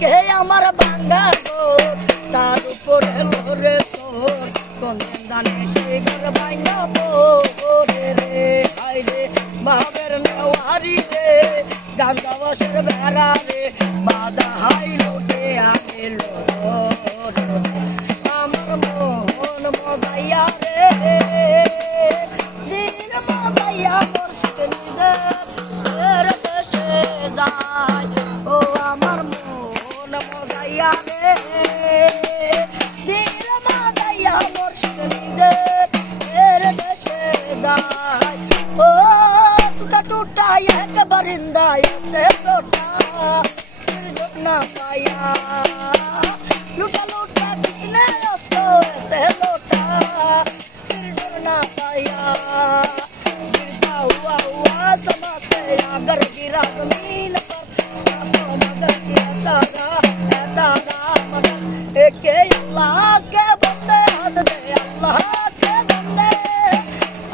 কে আমার বাঙ্গা গো তার উপরে লোরে তোর কোন দানে সেই ঘর ভাঙ্গা পড়ে রে হাই রে বাবের নেওয়ারি রে গাঙ্গা বসের বেড়া রে বাধা হাই লোকে আনিলো আমার মন মজাইয়া রে দিন মজাইয়া মুর্শিদ নিজের দেশে যায় ও আমার মন মজাইয়া রে দিন মজাইয়া মুর্শিদ নিজের দেশে যায় ও टूटा टूटा एक बरिंदा ऐसे लौटा फिर जब ना पाया लूटा लूटा किसने उसको ऐसे लौटा फिर जब ना पाया गिरता हुआ हुआ समा से अगर गिरा जमीन पर तो मगर किया तारा मगर एक अल्लाह के बंदे हंस दे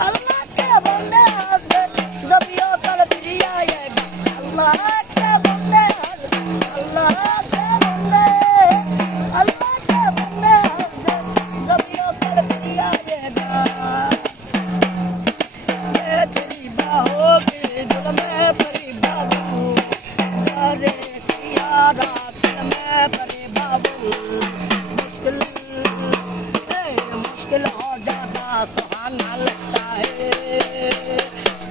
अल्लाह के बंदे हंस दे जब यो कल फिर आएगा अल्लाह के बंदे अल्लाह के बंदे हंस दे जब यो कल फिर आएगा तेरी बाहों के दिल में परी बाबू अरे यारा दिल में परी बाबू मुश्किल हो जाता सुहाना लगता है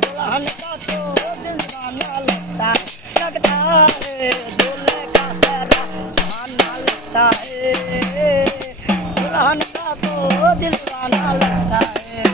दुल्हन का तो दिलवाना लगता है दूल्हे का सहरा सुहाना लगता है दुल्हन का तो दिलवाना लगता है।